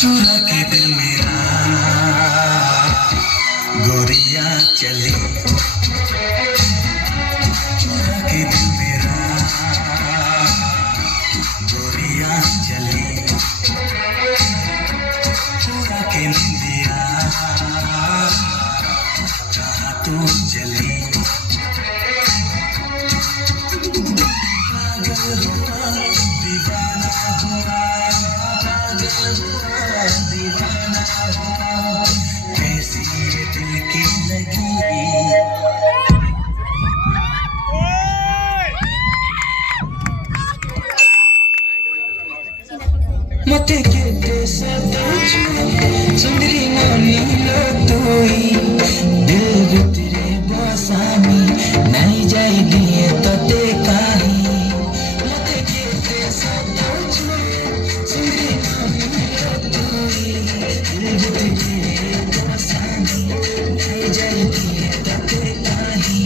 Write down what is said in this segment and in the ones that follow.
चुरा के दिल मेरा गोरिया चली, चुरा के दिल मेरा गोरिया चली, चुरा के निंदिया कहाँ तू चली। पागल हुआ दीवाना हुआ, पागल हुआ दीवाना हुआ, कैसी ये दिल की लगी। मते केते सदाचू सुंदरी मोनी लो तोई, दिल भितरे बसामी नहीं जाई दिए तते काही। मते केते सदाचू सुंदरी मोनी लो तोई, दिल भितरे बसामी नहीं जाई दिए तते काही।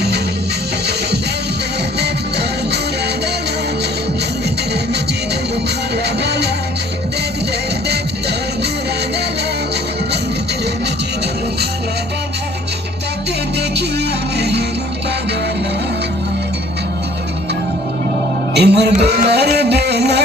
इमर बेला रे बेला,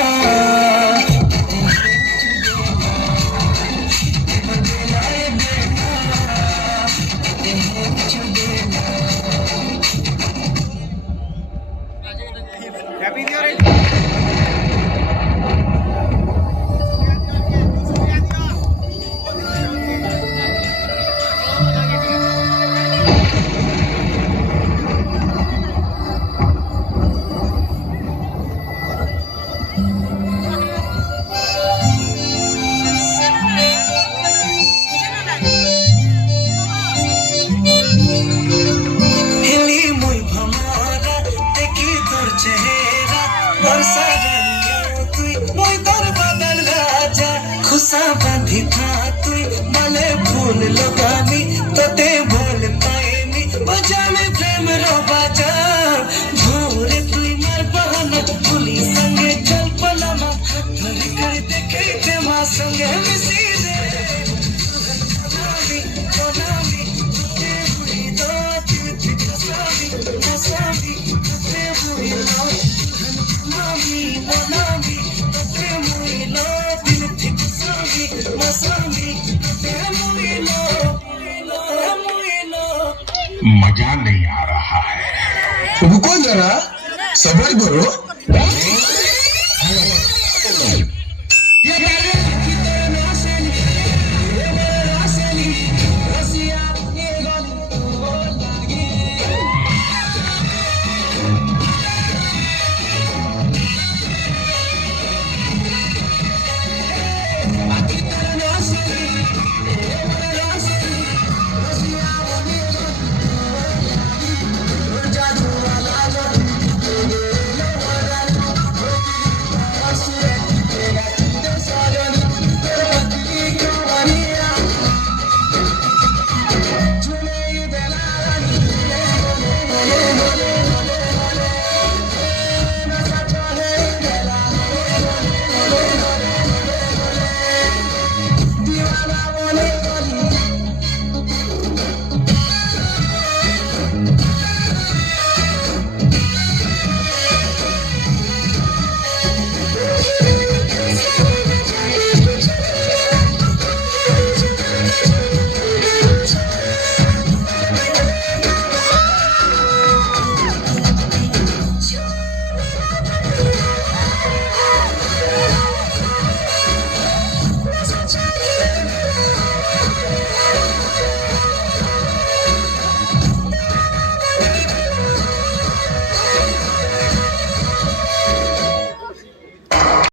खुशा बांधी था तुई माले फूल लगामी तोते बोल पाएमी बजा में प्रेम रो बाजा। भोरे तुई मार बहाना भूली संगे चल पलामा, धरी कर देखे ते मां संगे मिसी दे। बनामी ते हुई दो तिल कसामी कसामी ते हुई लो मामी बनामी ते हुई लो मजा नहीं आ रहा है। रुको जरा, सब्र करो।